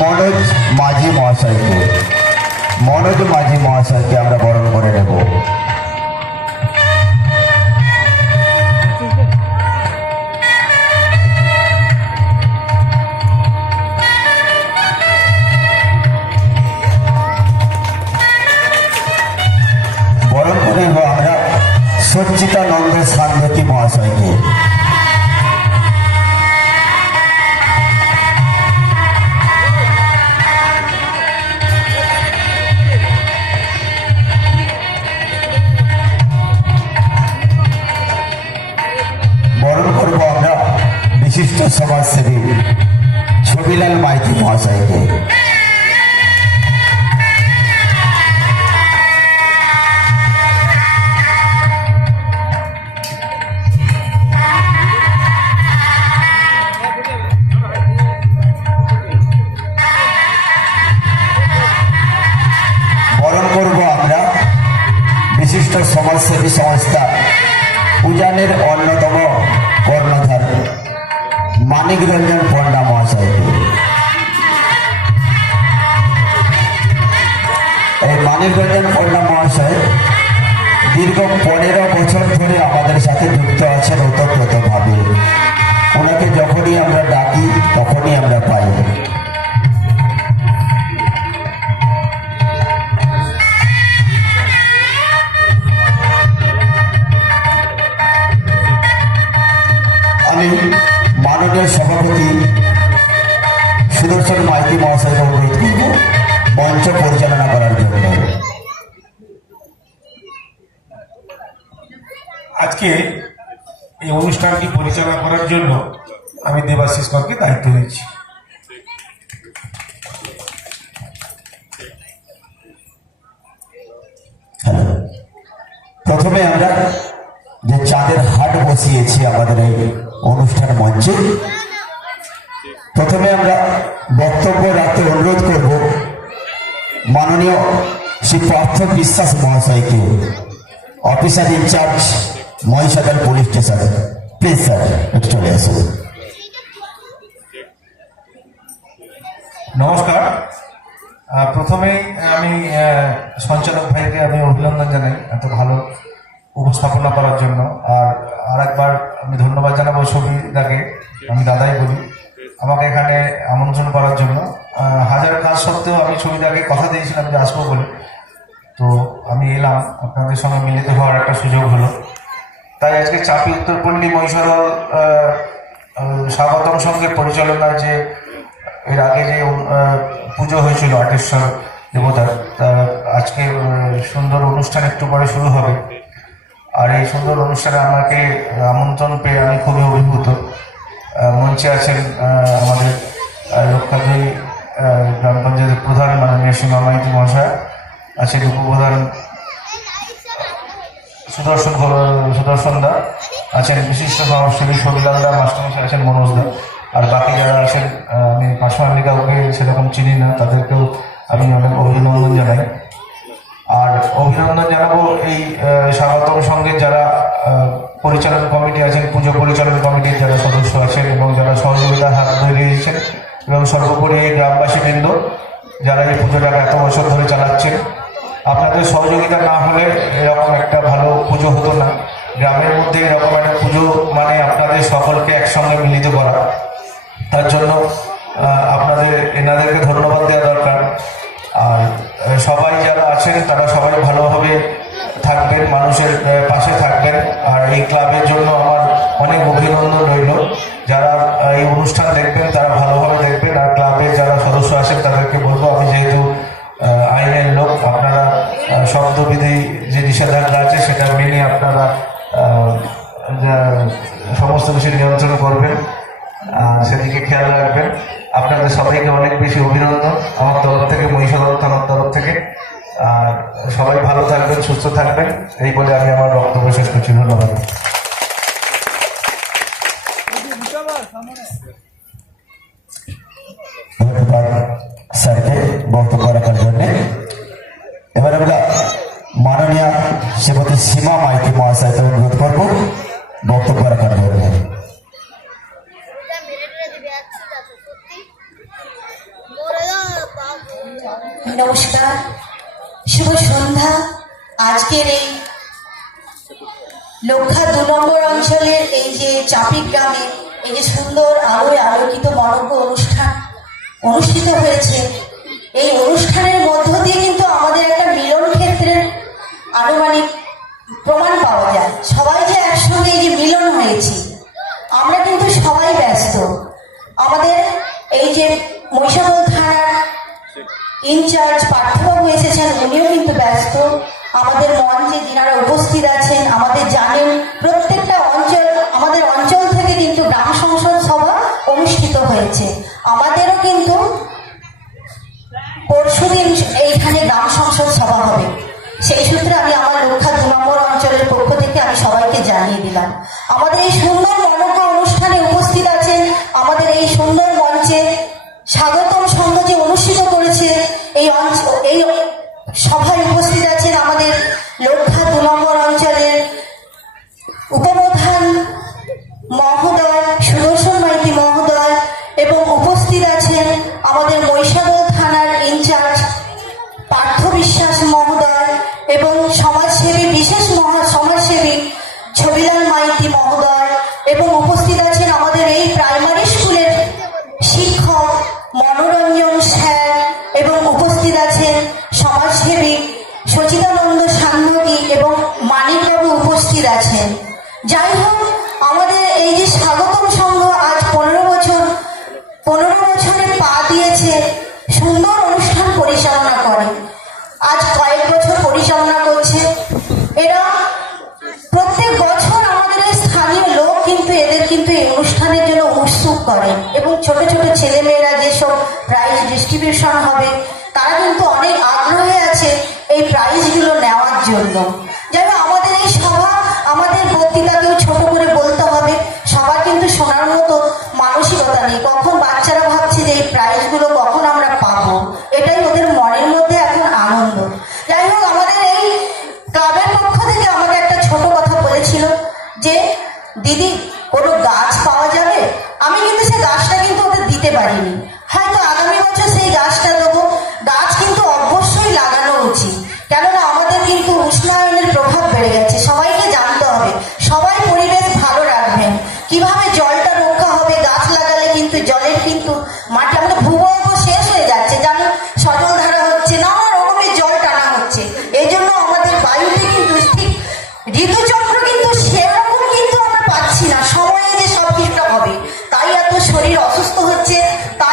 মনোজ মাঝি মহাশয়কে আমরা বরণ করে নেব। বরণ করে নেব আমরা সচ্চিদানন্দ সান্ধ্যকী মহাশয়কে। বিশিষ্ট সমাজসেবী ছবিলাল মাইতি মহাশয়কে। বরণ করব আমরা বিশিষ্ট সমাজসেবী সংস্থা উজানের অন্যতম কর্ণধার মানিক রঞ্জন পণ্ডা মহাশয়কে। এই মানিক রঞ্জন পণ্ডা মহাশয় দীর্ঘ 15 বছর ধরে আমাদের সাথে যুক্ত আছেন ওতপ্রোতভাবে। ওনাকে যখনই আমরা ডাকি তখনই আমরা পাই। আমি মাননীয় সভাপতি সুদর্শন মাইতি মহাশয়কে অনুরোধ করব মঞ্চ পরিচালনা করার জন্য। আজকে এই অনুষ্ঠানটি পরিচালনা করার জন্য আমি দেবাশিস করকে দায়িত্ব দিচ্ছি। প্রথমে আমরা যে চাঁদের হাট বসিয়েছি আমাদের এই অনুষ্ঠান মঞ্চে, প্রথমে আমরা বক্তব্য রাখতে অনুরোধ করব মাননীয় শ্রী পার্থ বিশ্বাস মহাশয়কে, officer in charge Mahishadal police station. Please sir একটু চলে আসুন। নমস্কার। প্রথমেই আমি সঞ্চালক ভাইকে আমি অভিনন্দন জানাই এত ভালো উপস্থাপনা করার জন্য। আর একবার আমি ধন্যবাদ জানাবো ছবিদাকে, আমি দাদাই বলি, আমাকে এখানে আমন্ত্রণ করার জন্য। হাজার কাজ সত্ত্বেও আমি ছবিদাকে কথা দিয়েছিলাম যে আসবো বলে, তো আমি এলাম, আপনাদের সঙ্গে মিলিত হওয়ার একটা সুযোগ হলো। তাই আজকে চাপি উত্তরপল্লী মহিষাদল স্বাগতম সঙ্গে পরিচালনার যে এর আগে যে পুজো হয়েছিল আটেশ্বর দেবতার, আজকে সুন্দর অনুষ্ঠান একটু পরে শুরু হবে। আর এই সুন্দর অনুষ্ঠানে আমাকে আমন্ত্রণ পেয়ে আমি খুবই অভিভূত। মঞ্চে আছেন আমাদের রক্ষাজয়ী গ্রাম পঞ্চায়েতের প্রধান মাননীয় সীমা মাইতি মহাশয়, আছেন উপপ্রধান সুদর্শন দা, আছেন বিশিষ্ট সমাজসেবী ছবিলাল দা, মাস্টারমশাই আছেন মনোজ দা, আর বাকি যারা আছেন আমি পার্সোনালি কাউকে সেরকম চিনি না, তাদেরকেও আমি অনেক অভিনন্দন জানাই। আর অভিনন্দন জানাবো এই স্বাগতম সঙ্গে যারা পরিচালন কমিটি আছেন, পুজো পরিচালন কমিটির যারা সদস্য আছেন এবং যারা সহযোগিতার হাত ধরে দিয়েছেন, এবং সর্বোপরি এই গ্রামবাসীবৃন্দ যারা এই পুজোটাকে এত বছর ধরে চালাচ্ছেন। আপনাদের সহযোগিতা না হলে এরকম একটা ভালো পুজো হতো না। গ্রামের মধ্যে এরকম একটা পুজো মানে আপনাদের সকলকে একসঙ্গে মিলিত করা, তার জন্য এনাদেরকে ধন্যবাদ দেওয়া দরকার। আর সবাই যারা আছেন তারা সবাই ভালোভাবে থাকবেন, মানুষের পাশে থাকবেন। আর এই ক্লাবের জন্য আমার অনেক অভিনন্দন রইল। যারা এই অনুষ্ঠান দেখবেন তারা ভালোভাবে দেখবেন। আর ক্লাবের যারা সদস্য আছেন তাদেরকে বলবো, আমি যেহেতু আইনের লোক, আপনারা শব্দবিধি যে নিষেধাজ্ঞা আছে সেটা মেনে আপনারা সমস্ত কিছু নিয়ন্ত্রণ করবেন, সেদিকে খেয়াল রাখবেন। আপনাদের সবাইকে অনেক বেশি অভিনন্দন আমার তরফ থেকে, মহিষাদল থানার তরফ থেকে। আর সবাই ভালো থাকবেন, সুস্থ থাকবেন, এই বলে আমি আমার বক্তব্য শেষ করছি। ধন্যবাদ। স্যারকে বক্তব্য রাখার জন্য এবার আমরা মাননীয় শ্রীমতী সীমা মাইতি মহাশয়কে অনুরোধ করব বক্তব্য রাখার জন্য। Por নমস্কার, শুভ সন্ধ্যা। আজকের এই লক্ষা 2 নম্বর অঞ্চলের এই যে চাপি গ্রামে এই যে সুন্দর আলোয় আলোকিত মনজ্ঞ অনুষ্ঠান অনুষ্ঠিত হয়েছে, এই অনুষ্ঠানের মধ্য দিয়ে কিন্তু আমাদের একটা মিলন ক্ষেত্রের আনুমানিক প্রমাণ পাওয়া যায়। সবাই যে একসঙ্গে এই যে মিলন হয়েছি, আমরা কিন্তু সবাই ব্যস্ত। আমাদের এই যে মহিষাদল থানার ইনচার্জ পার্থবাবু এসেছেন, উনিও কিন্তু ব্যস্ত। আমাদের মঞ্চে যিনারা উপস্থিত আছেন, আমাদের জানেন প্রত্যেকটা অঞ্চল, আমাদের অঞ্চল থেকে কিন্তু গ্রাম সংসদ সভা অনুষ্ঠিত হয়েছে। আমাদেরও কিন্তু পরশুদিন এইখানে গ্রাম সংসদ সভা হবে। সেই সূত্রে আমি আমার লক্ষা 2 নম্বর অঞ্চলের পক্ষ থেকে আমি সবাইকে জানিয়ে দিলাম। আমাদের এই সুন্দর মনজ্ঞ অনুষ্ঠানে উপস্থিত আছেন, আমাদের এই সুন্দর মঞ্চে স্বাগতম সংঘ যে অনুষ্ঠিত করেছে এই সভায় উপস্থিত আছেন আমাদের লক্ষা 2 নম্বর অঞ্চলের উপপ্রধান মহোদয় সুদর্শন মাইতি মহোদয়, এবং উপস্থিত আছেন আমাদের মহিষাদল থানার ইনচার্জ পার্থ বিশ্বাস মহোদয় এবং সমাজসেবী বিশেষ সমাজসেবী ছবিলাল মাইতি মহোদয়, এবং উপস্থিত আছেন আমাদের এই প্রাইমারি স্কুলের শিক্ষক মনোরঞ্জন স্যার, এবং উপস্থিত আছেন সমাজসেবী সচিদানন্দ সান্নগী এবং মানিকবাবু উপস্থিত আছেন। যাই হোক, আমাদের এই যে স্বাগতম সংঘ আজ 15 বছরে পা দিয়েছে, সুন্দর অনুষ্ঠান পরিচালনা করে। আজ কয়েক বছর পরিচালনা করছে। এরা প্রত্যেক বছর আমাদের এই স্থানীয় লোক কিন্তু এদের কিন্তু এই অনুষ্ঠানের জন্য উৎসুক করে, এবং ছোট ছোট ছেলেমেয়েরা যেসব প্রাইজ ডিস্ট্রিবিউশন হবে তারা কিন্তু অনেক আগ্রহে আছে এই প্রাইজগুলো নেওয়ার জন্য। যেন আমাদের এই সভা, আমাদের বক্তৃতাকেও ছোট করে বলতে হবে, সবার কিন্তু শোনার মতো মানসিকতা নেই। কখন বাচ্চারা ভাবছে যে এই প্রাইজগুলো কখন আমরা পাবো, এটাই ওদের মনের মধ্যে এখন আনন্দ। যাই হোক, আমাদের এই ক্লাবের পক্ষ থেকে আমাকে একটা ছোট কথা বলেছিল যে দিদি কোনো গাছ পাওয়া যাবে। আমি কিন্তু সেই গাছটা কিন্তু ওদের দিতে পারিনি, হয়তো আগামী বছর সেই গাছটা দেবো। গাছ কিন্তু অবশ্যই লাগানো উচিত, কেননা আমাদের কিন্তু উষ্ণায়নের প্রভাব বেড়ে গেছে। সবাইকে জানতে হবে, সবাই পরিবেশ ভালো রাখবেন। কিভাবে জলটা রক্ষা হবে, গাছ লাগালে কিন্তু জলের কিন্তু মাটি, আমাদের